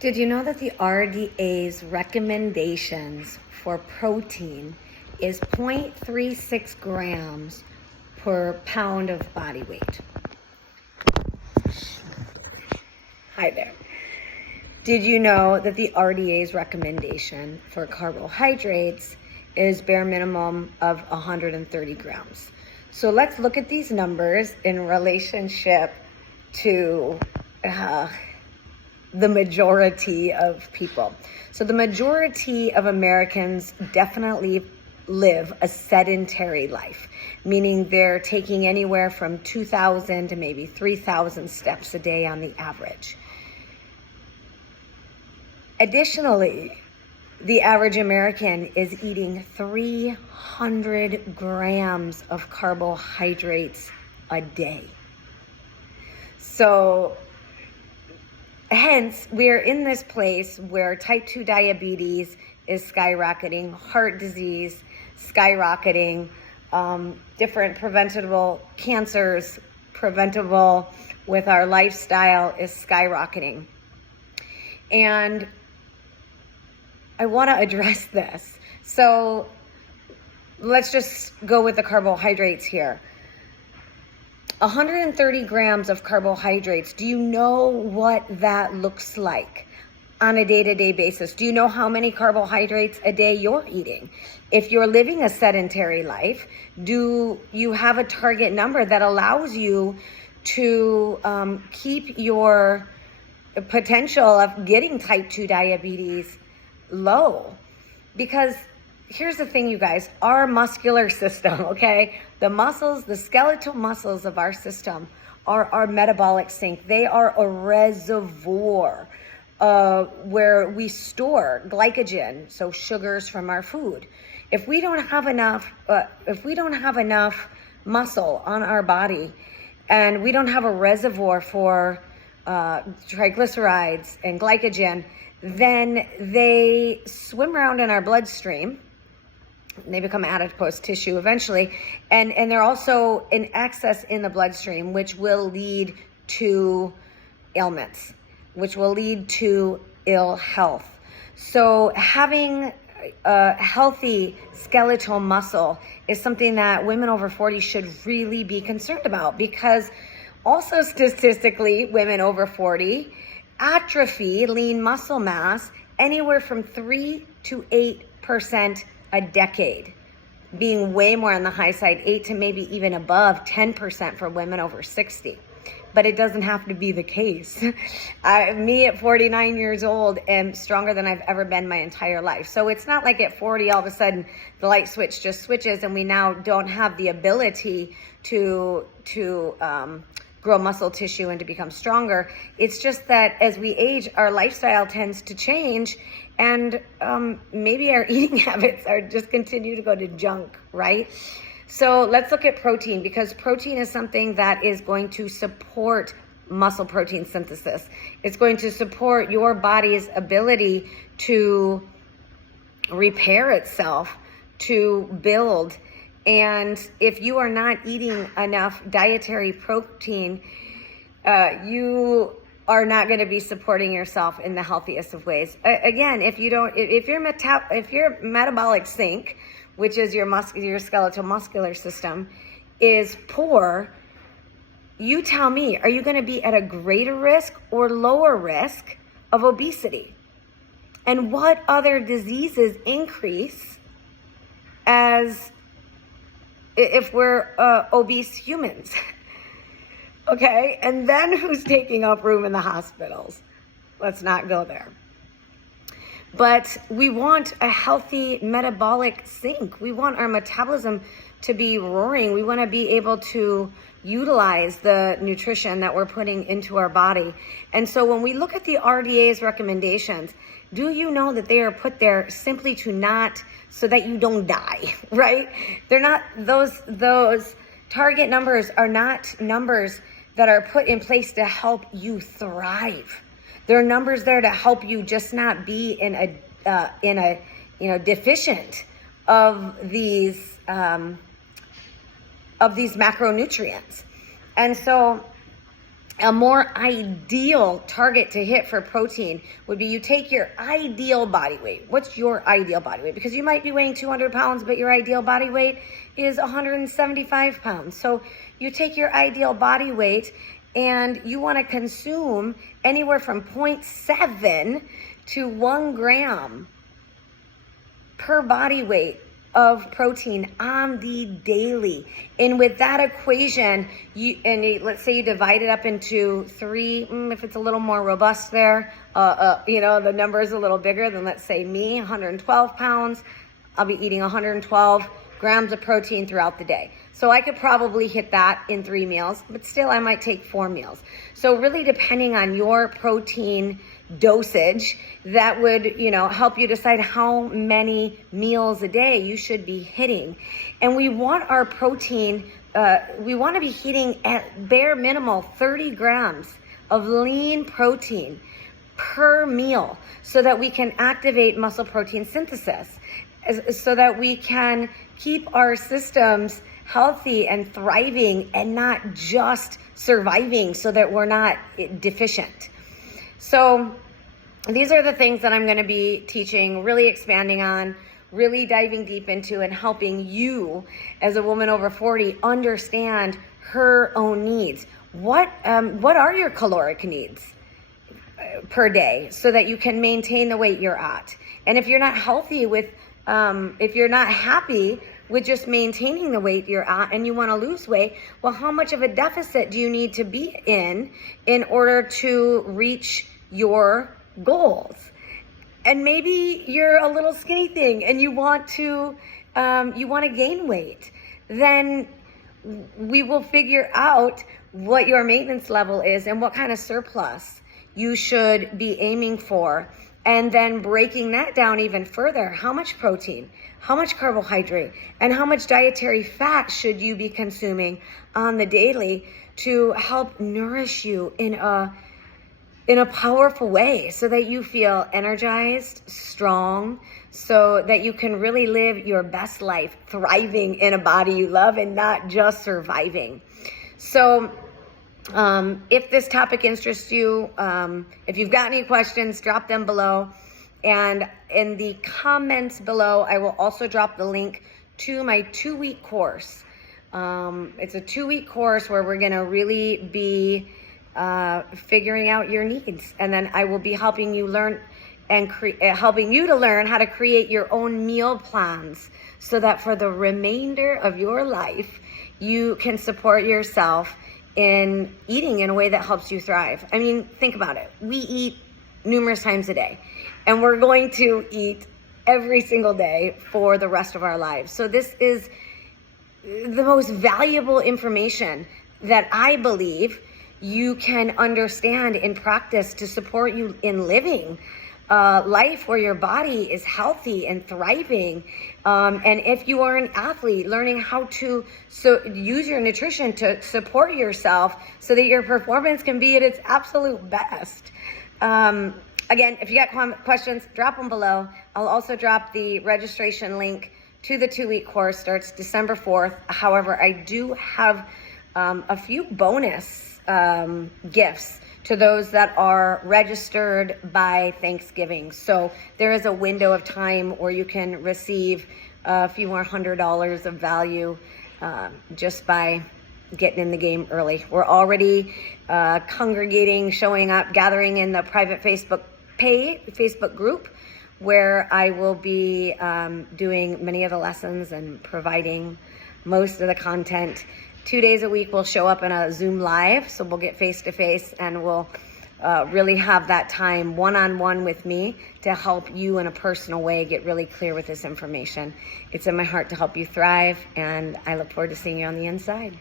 Did you know that the RDA's recommendations for protein is 0.36 grams per pound of body weight? Hi there. Did you know that the RDA's recommendation for carbohydrates is bare minimum of 130 grams? So let's look at these numbers in relationship to the majority of people. So the majority of Americans definitely live a sedentary life, meaning they're taking anywhere from 2,000 to maybe 3,000 steps a day on the average. Additionally, the average American is eating 300 grams of carbohydrates a day. So hence, we're in this place where type 2 diabetes is skyrocketing, heart disease skyrocketing, different preventable cancers, preventable with our lifestyle, is skyrocketing. And I want to address this. So let's just go with the carbohydrates here. 130 grams of carbohydrates. Do you know what that looks like on a day-to-day basis? Do you know how many carbohydrates a day you're eating? If you're living a sedentary life, do you have a target number that allows you to keep your potential of getting type 2 diabetes low? Because here's the thing, you guys, our muscular system, okay? The muscles, the skeletal muscles of our system are our metabolic sink. They are a reservoir where we store glycogen, so sugars from our food. If we don't have enough muscle on our body, and we don't have a reservoir for triglycerides and glycogen, then they swim around in our bloodstream. They become adipose tissue eventually, and they're also in excess in the bloodstream, which will lead to ailments, which will lead to ill health. So having a healthy skeletal muscle is something that women over 40 should really be concerned about, because also statistically, women over 40 atrophy lean muscle mass anywhere from 3 to 8% a decade, being way more on the high side, 8 to maybe even above 10% for women over 60. But it doesn't have to be the case. Me at 49 years old am stronger than I've ever been my entire life. So it's not like at 40, all of a sudden the light switch just switches and we now don't have the ability to grow muscle tissue and to become stronger. It's just that as we age, our lifestyle tends to change, and maybe our eating habits are just continue to go to junk, right? So let's look at protein, because protein is something that is going to support muscle protein synthesis. It's going to support your body's ability to repair itself, to build. And if you are not eating enough dietary protein, you are not going to be supporting yourself in the healthiest of ways. Again, if your metabolic sink, which is your skeletal muscular system, is poor, you tell me, are you going to be at a greater risk or lower risk of obesity? And what other diseases increase as if we're obese humans? Okay, and then who's taking up room in the hospitals? Let's not go there. But we want a healthy metabolic sink. We want our metabolism to be roaring. We want to be able to utilize the nutrition that we're putting into our body. And so when we look at the RDA's recommendations, do you know that they are put there simply to not, so that you don't die, right? They're not, those target numbers are not numbers that are put in place to help you thrive. There are numbers there to help you just not be in a deficient of these macronutrients. And so a more ideal target to hit for protein would be you take your ideal body weight. What's your ideal body weight? Because you might be weighing 200 pounds, but your ideal body weight is 175 pounds. So you take your ideal body weight and you want to consume anywhere from 0.7 to 1 gram per body weight of protein on the daily. And with that equation, let's say you divide it up into 3, if it's a little more robust there, the number is a little bigger than, let's say me, 112 pounds, I'll be eating 112 grams of protein throughout the day. So I could probably hit that in 3 meals, but still I might take 4 meals. So really depending on your protein dosage, that would, help you decide how many meals a day you should be hitting. And we want our protein, we want to be hitting at bare minimal 30 grams of lean protein per meal so that we can activate muscle protein synthesis, so that we can keep our systems healthy and thriving and not just surviving so that we're not deficient. So these are the things that I'm going to be teaching, really expanding on, really diving deep into, and helping you as a woman over 40 understand her own needs. What are your caloric needs per day so that you can maintain the weight you're at? And if you're not healthy with, if you're not happy with just maintaining the weight you're at and you want to lose weight, well, how much of a deficit do you need to be in order to reach your goals? And maybe you're a little skinny thing and you want to gain weight. Then we will figure out what your maintenance level is and what kind of surplus you should be aiming for. And then breaking that down even further, how much protein, how much carbohydrate, and how much dietary fat should you be consuming on the daily to help nourish you in a powerful way so that you feel energized, strong, so that you can really live your best life, thriving in a body you love and not just surviving. So if this topic interests you, if you've got any questions, drop them below. And in the comments below, I will also drop the link to my 2-week course. It's a 2-week course where we're going to really be figuring out your needs. And then I will be helping you learn and helping you to learn how to create your own meal plans so that for the remainder of your life, you can support yourself in eating in a way that helps you thrive. I mean, think about it. We eat numerous times a day, and we're going to eat every single day for the rest of our lives. So this is the most valuable information that I believe you can understand in practice to support you in living life where your body is healthy and thriving. And if you are an athlete, learning how to use your nutrition to support yourself so that your performance can be at its absolute best. Again, if you got questions, drop them below. I'll also drop the registration link to the 2-week course. Starts December 4th. However, I do have a few bonus gifts to those that are registered by Thanksgiving. So there is a window of time where you can receive a few more $100 of value just by getting in the game early. We're already congregating, showing up, gathering in the private Facebook group where I will be doing many of the lessons and providing most of the content. 2 days a week we'll show up in a Zoom live, so we'll get face to face and we'll really have that time one-on-one with me to help you in a personal way get really clear with this information. It's in my heart to help you thrive, and I look forward to seeing you on the inside.